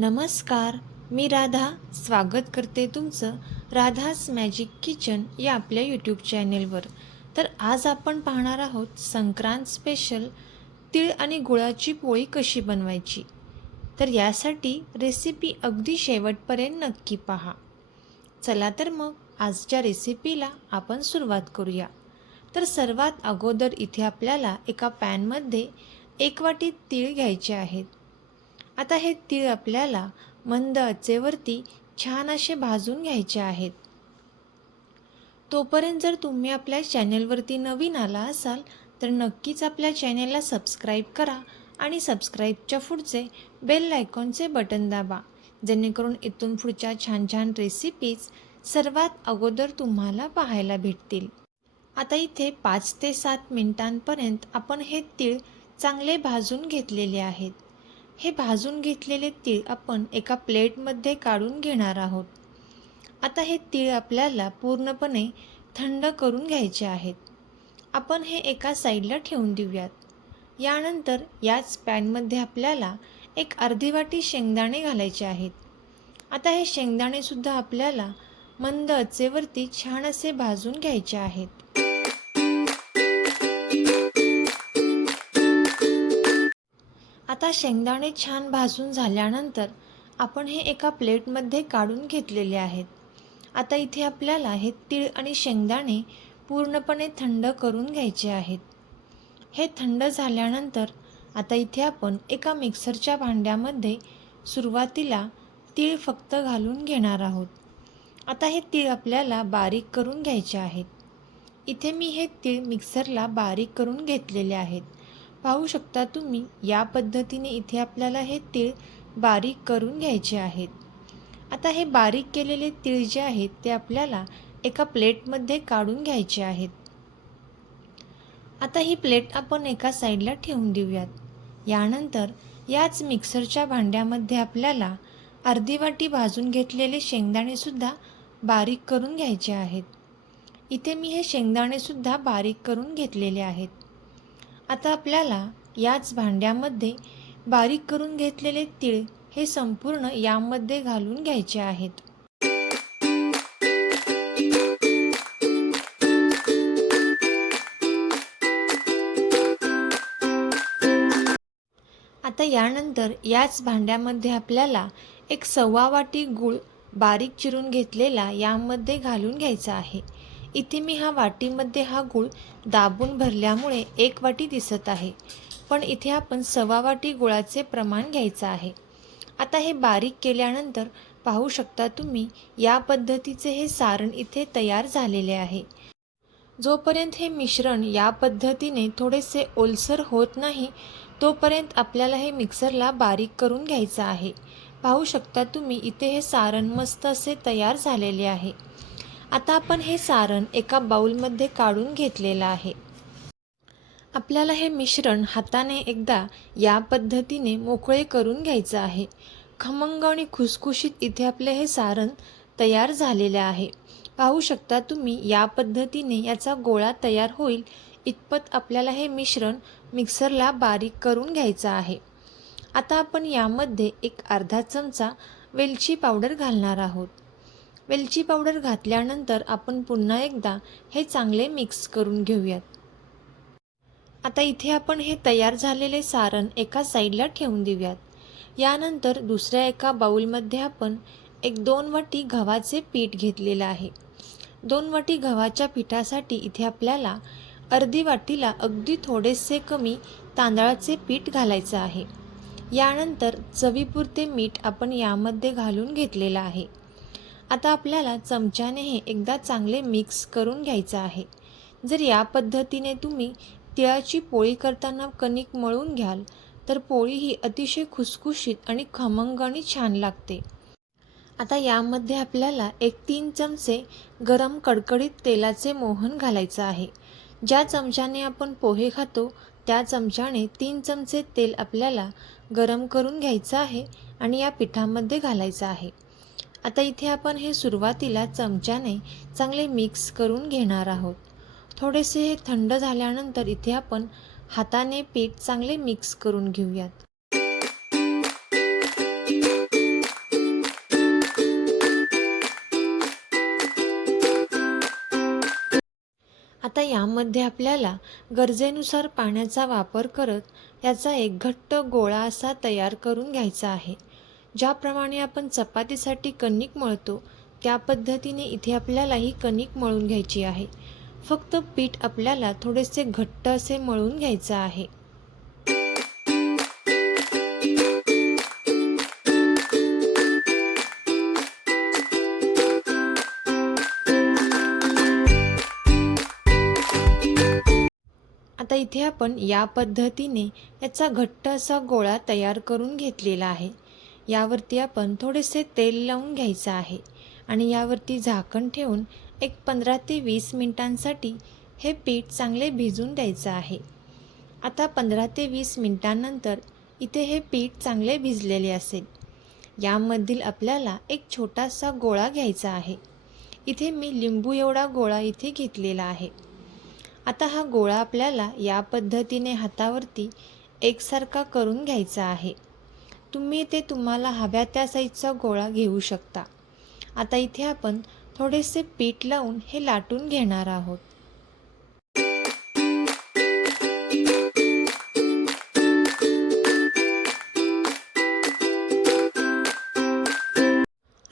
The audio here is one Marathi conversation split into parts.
नमस्कार मी राधा. स्वागत करते तुमचं राधास मॅजिक किचन या आपल्या यूट्यूब चॅनेलवर तर आज आपण पाहणार आहोत संक्रांत स्पेशल तीळ आणि गुळाची पोळी कशी बनवायची? तर यासाठी रेसिपी अगदी शेवटपर्यंत नक्की पहा. चला तर मग आजच्या रेसिपीला आपण सुरुवात करूया. तर सर्वात अगोदर इथे आपल्याला एका पॅनमध्ये एक वाटी तीळ घ्यायचे आहेत. आता हे तीळ आपल्याला मंद आचेवरती छान असे भाजून घ्यायचे आहेत. तोपर्यंत जर तुम्ही आपल्या चॅनेलवरती नवीन आला असाल तर नक्कीच आपल्या चॅनेलला सबस्क्राईब करा आणि सबस्क्राईबच्या पुढचे बेल आयकॉनचे बटन दाबा जेणेकरून इथून पुढच्या छान छान रेसिपीज सर्वात अगोदर तुम्हाला पाहायला भेटतील. आता इथे पाच ते सात मिनिटांपर्यंत आपण हे तीळ चांगले भाजून घेतलेले आहेत. हे भाजून घेतलेले तीळ आपण एका प्लेटमध्ये काढून घेणार आहोत. आता हे तीळ आपल्याला पूर्णपणे थंड करून घ्यायचे आहेत. आपण हे एका साईडला ठेवून देऊयात. यानंतर याच पॅनमध्ये आपल्याला एक अर्धी वाटी शेंगदाणे घालायचे आहेत. आता हे शेंगदाणेसुद्धा आपल्याला मंद आचेवरती छान असे भाजून घ्यायचे आहेत. आता शेंगदाणे छान भाजून झाल्यानंतर आपण हे एका प्लेटमध्ये काढून घेतलेले आहेत. आता इथे आपल्याला हे तीळ आणि शेंगदाणे पूर्णपणे थंड करून घ्यायचे आहेत. हे थंड झाल्यानंतर आता इथे आपण एका मिक्सरच्या भांड्यामध्ये सुरुवातीला तीळ फक्त घालून घेणार आहोत. आता हे तीळ आपल्याला बारीक करून घ्यायचे आहेत. इथे मी हे तीळ मिक्सरला बारीक करून घेतलेले आहेत. पाहू शकता तुम्ही या पद्धतीने इथे आपल्याला हे तीळ बारीक करून घ्यायचे आहेत. आता हे बारीक केलेले तीळ जे आहेत ते आपल्याला एका प्लेटमध्ये काढून घ्यायचे आहेत. आता ही प्लेट आपण एका साईडला ठेवून देऊयात. यानंतर याच मिक्सरच्या भांड्यामध्ये आपल्याला अर्धी वाटी भाजून घेतलेले शेंगदाणेसुद्धा बारीक करून घ्यायचे आहेत. इथे मी हे शेंगदाणेसुद्धा बारीक करून घेतलेले आहेत. आता आपल्याला याच भांड्यामध्ये बारीक करून घेतलेले तीळ हे संपूर्ण यामध्ये घालून घ्यायचे आहेत. आता यानंतर याच भांड्यामध्ये आपल्याला एक सव्वा वाटी गूळ बारीक चिरून घेतलेला यामध्ये घालून घ्यायचा आहे. इथे मी हा वाटीमध्ये हा गूळ दाबून भरल्यामुळे एक वाटी दिसत आहे. पण इथे आपण सव्वा वाटी गुळाचे प्रमाण घ्यायचं आहे. आता हे बारीक केल्यानंतर पाहू शकता तुम्ही या पद्धतीचे हे सारण इथे तयार झालेले आहे. जोपर्यंत हे मिश्रण या पद्धतीने थोडेसे ओलसर होत नाही तोपर्यंत आपल्याला हे मिक्सरला बारीक करून घ्यायचं आहे. पाहू शकता तुम्ही इथे हे सारण मस्त असे तयार झालेले आहे. आता आपण हे सारण एका बाउलमध्ये काढून घेतलेलं आहे. आपल्याला हे मिश्रण हाताने एकदा या पद्धतीने मोकळे करून घ्यायचं आहे. खमंग आणि खुसखुशीत इथे आपले हे सारण तयार झालेले आहे. पाहू शकता तुम्ही या पद्धतीने याचा गोळा तयार होईल. इतपत आपल्याला हे मिश्रण मिक्सरला बारीक करून घ्यायचं आहे. आता आपण यामध्ये एक अर्धा चमचा वेलची पावडर घालणार आहोत. वेलची पावडर घातल्यानंतर आपण पुन्हा एकदा हे चांगले मिक्स करून घेऊयात. आता इथे आपण हे तयार झालेले सारण एका साईडला ठेवून देऊयात. यानंतर दुसऱ्या एका बाऊलमध्ये आपण एक दोन वाटी गव्हाचे पीठ घेतलेलं आहे. दोन वाटी गव्हाच्या पिठासाठी इथे आपल्याला अर्धी वाटीला अगदी थोडेसे कमी तांदळाचे पीठ घालायचं आहे. यानंतर चवीपुरते मीठ आपण यामध्ये घालून घेतलेलं आहे. आता आपल्याला चमच्याने हे एकदा चांगले मिक्स करून घ्यायचं आहे. जर या पद्धतीने तुम्ही तिळाची पोळी करताना कणिक मळून घ्याल तर पोळी ही अतिशय खुसखुशीत आणि खमंग आणि छान लागते. आता यामध्ये आपल्याला एक तीन चमचे गरम कडकडीत तेलाचे मोहन घालायचं आहे. ज्या चमच्याने आपण पोहे खातो त्या चमच्याने तीन चमचे तेल आपल्याला गरम करून घ्यायचं आहे आणि या पिठामध्ये घालायचं आहे. आता इथे आपण हे सुरुवातीला चमच्याने चांगले मिक्स करून घेणार आहोत. थोडेसे हे थंड झाल्यानंतर इथे आपण हाताने पीठ चांगले मिक्स करून घेऊयात. आता यामध्ये आपल्याला गरजेनुसार पाण्याचा वापर करत याचा एक घट्ट गोळा असा तयार करून घ्यायचा आहे. ज्याप्रमाणे आपण चपातीसाठी कणिक मळतो त्या पद्धतीने इथे आपल्याला ही कणिक मळून घ्यायची आहे. फक्त पीठ आपल्याला थोडेसे घट्ट असे मळून घ्यायचं आहे. आता इथे आपण या पद्धतीने याचा घट्ट असा गोळा तयार करून घेतलेला आहे. यावरती आपण थोडेसे तेल लावून घ्यायचं आहे आणि यावरती झाकण ठेवून एक पंधरा ते वीस मिनिटांसाठी हे पीठ चांगले भिजून द्यायचं आहे. आता पंधरा ते वीस मिनिटांनंतर इथे हे पीठ चांगले भिजलेले असेल. यामधील आपल्याला एक छोटासा गोळा घ्यायचा आहे. इथे मी लिंबू एवढा गोळा इथे घेतलेला आहे. आता हा गोळा आपल्याला या पद्धतीने हातावरती एकसारखा करून घ्यायचा आहे. तुम्ही ते तुम्हाला हव्या त्या साईजचा गोळा घेऊ शकता. आता इथे आपण थोडेसे पीठ लावून हे लाटून घेणार आहोत.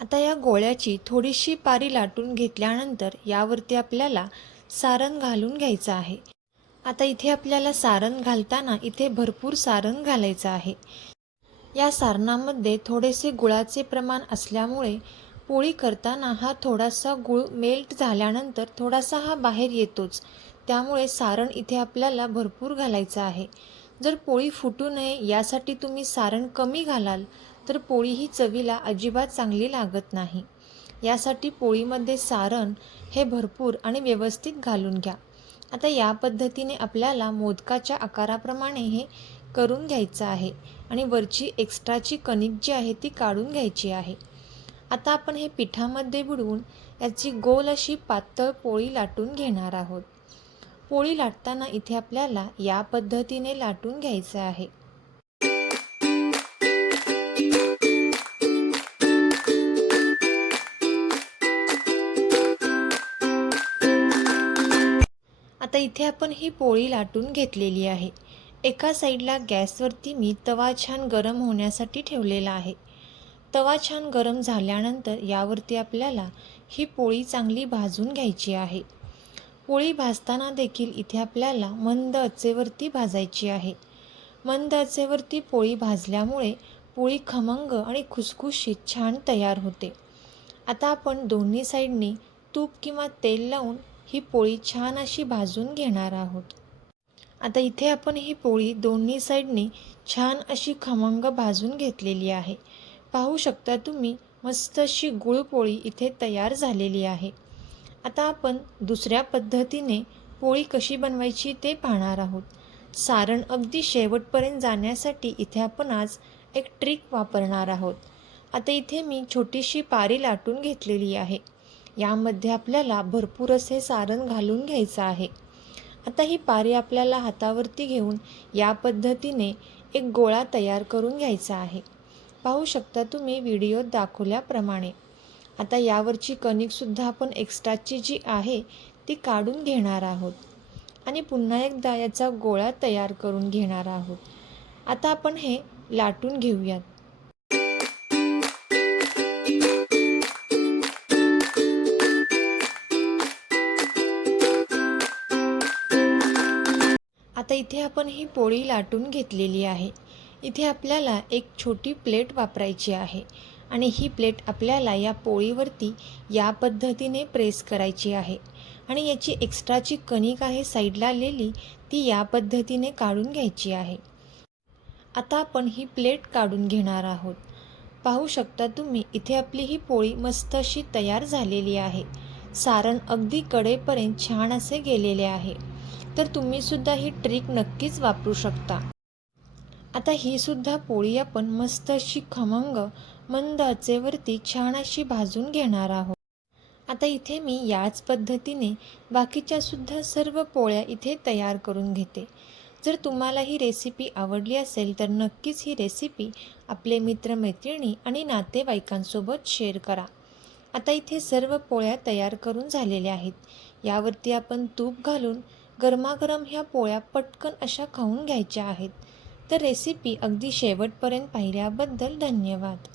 आता या गोळ्याची थोडीशी पारी लाटून घेतल्यानंतर यावरती आपल्याला सारण घालून घ्यायचं आहे. आता इथे आपल्याला सारण घालताना इथे भरपूर सारण घालायचं आहे. या सारणामध्ये थोडेसे गुळाचे प्रमाण असल्यामुळे पोळी करताना हा थोडासा गुळ मेल्ट झाल्यानंतर थोडासा हा बाहेर येतोच. त्यामुळे सारण इथे आपल्याला भरपूर घालायचं आहे. जर पोळी फुटू नये यासाठी तुम्ही सारण कमी घालाल तर पोळी ही चवीला अजिबात चांगली लागत नाही. यासाठी पोळीमध्ये सारण हे भरपूर आणि व्यवस्थित घालून घ्या. आता या पद्धतीने आपल्याला मोदकाच्या आकाराप्रमाणे हे करून घ्यायचं आहे आणि वरची एक्स्ट्राची कणिक जी आहे ती काढून घ्यायची आहे. आता आपण हे पिठामध्ये बुडवून याची गोल अशी पातळ पोळी लाटून घेणार आहोत. पोळी लाटताना इथे आपल्याला या पद्धतीने लाटून घ्यायचं आहे. आता इथे आपण ही पोळी लाटून घेतलेली आहे. एका साईडला गॅसवरती मी तवा छान गरम होण्यासाठी ठेवलेला आहे. तवा छान गरम झाल्यानंतर यावरती आपल्याला ही पोळी चांगली भाजून घ्यायची आहे. पोळी भाजताना देखील इथे आपल्याला मंद आचेवरती भाजायची आहे. मंद आचेवरती पोळी भाजल्यामुळे पोळी खमंग आणि खुसखुशीत छान तयार होते. आता आपण दोन्ही साईडनी तूप किंवा तेल लावून ही पोळी छान अशी भाजून घेणार आहोत. आता इथे आपण ही पोळी दोन्ही साईडने छान अशी खमंग भाजून घेतलेली आहे. पाहू शकता तुम्ही मस्त अशी गुळपोळी इथे तयार झालेली आहे. आता आपण दुसऱ्या पद्धतीने पोळी कशी बनवायची ते पाहणार आहोत. सारण अगदी शेवटपर्यंत जाण्यासाठी इथे आपण आज एक ट्रिक वापरणार आहोत. आता इथे मी छोटीशी पारी लाटून घेतलेली आहे. यामध्ये आपल्याला भरपूर असे सारण घालून घ्यायचं आहे. आता ही पारी आपल्याला हातावरती घेऊन या पद्धतीने एक गोळा तयार करून घ्यायचा आहे. पाहू शकता तुम्ही व्हिडिओत दाखवल्याप्रमाणे. आता यावरची कणिकसुद्धा आपण एक्स्ट्राची जी आहे ती काढून घेणार आहोत. आणि पुन्हा एकदा याचा गोळा तयार करून घेणार आहोत. आता आपण हे लाटून घेऊयात. आता इथे आपण ही पोळी लाटून घेतलेली आहे. इथे आपल्याला एक छोटी प्लेट वापरायची आहे आणि ही प्लेट आपल्याला या पोळीवरती या पद्धतीने प्रेस करायची आहे. आणि याची एक्स्ट्राची कणिक आहे साईडला आलेली ती या पद्धतीने काढून घ्यायची आहे. आता आपण ही प्लेट काढून घेणार आहोत. पाहू शकता तुम्ही इथे आपली ही पोळी मस्त अशी तयार झालेली आहे. सारण अगदी कडेपर्यंत छान असे गेलेले आहे. तर तुम्हीसुद्धा ही ट्रिक नक्कीच वापरू शकता. आता ही सुद्धा पोळी आपण मस्त अशी खमंग मंद आचेवरती छान अशी भाजून घेणार आहोत. आता इथे मी याच पद्धतीने बाकीच्या सुद्धा सर्व पोळ्या इथे तयार करून घेते. जर तुम्हाला ही रेसिपी आवडली असेल तर नक्कीच ही रेसिपी आपले मित्रमैत्रिणी आणि नातेवाईकांसोबत शेअर करा. आता इथे सर्व पोळ्या तयार करून झालेल्या आहेत. यावरती आपण तूप घालून गरमागरम ह्या पोळ्या पटकन अशा खाऊन घ्यायच्या आहेत. तर रेसिपी अगदी शेवटपर्यंत पाहिल्याबद्दल धन्यवाद.